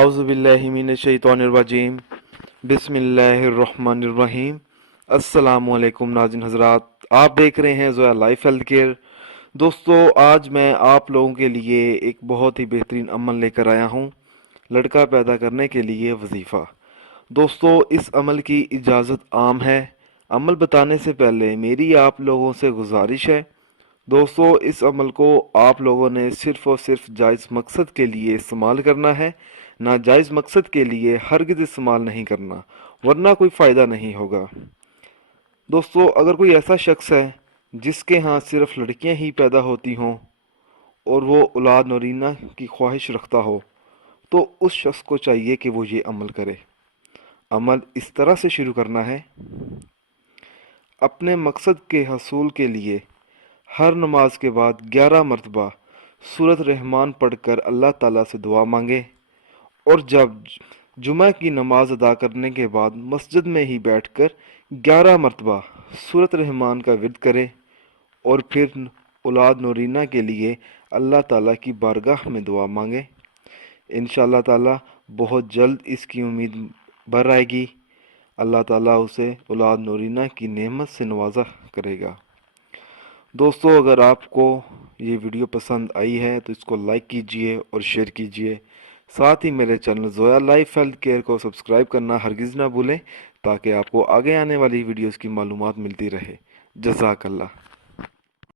आउज़ुबिल्लाहिमिनश्शैतानिर्रजीम बिस्मिल्लाहिर्रहमानिर्रहीम। अस्सलामुअलैकुम नाज़रीन हज़रात, आप देख रहे हैं ज़ोया लाइफ हेल्थ केयर। दोस्तों, आज मैं आप लोगों के लिए एक बहुत ही बेहतरीन अमल लेकर आया हूँ, लड़का पैदा करने के लिए वजीफ़ा। दोस्तों, इस अमल की इजाज़त आम है। अमल बताने से पहले मेरी आप लोगों से गुजारिश है, दोस्तों इस अमल को आप लोगों ने सिर्फ़ और सिर्फ जायज़ मकसद के लिए इस्तेमाल करना है, नाजायज़ मकसद के लिए हरगिज़ इस्तेमाल नहीं करना, वरना कोई फ़ायदा नहीं होगा। दोस्तों, अगर कोई ऐसा शख्स है जिसके यहाँ सिर्फ लड़कियाँ ही पैदा होती हों और वो औलाद नौरीना की ख्वाहिश रखता हो, तो उस शख्स को चाहिए कि वो ये अमल करे। अमल इस तरह से शुरू करना है। अपने मकसद के हसूल के लिए हर नमाज के बाद 11 मरतबा सूरत रहमान पढ़कर अल्लाह ताला से दुआ मांगे, और जब जुमा की नमाज अदा करने के बाद मस्जिद में ही बैठकर 11 मरतबा सूरत रहमान का विर्द करे, और फिर औलाद नौरीना के लिए अल्लाह ताला की बारगाह में दुआ मांगे। इंशाअल्लाह ताला बहुत जल्द इसकी उम्मीद भर आएगी। अल्लाह ताला उसे औलाद नौरीना की नेमत से नवाजा करेगा। दोस्तों, अगर आपको ये वीडियो पसंद आई है तो इसको लाइक कीजिए और शेयर कीजिए। साथ ही मेरे channel Zoya life health care को सब्सक्राइब करना हरगिज़ ना भूलें, ताकि आपको आगे आने वाली वीडियोस की मालूमात मिलती रहे। जज़ाकल्लाह।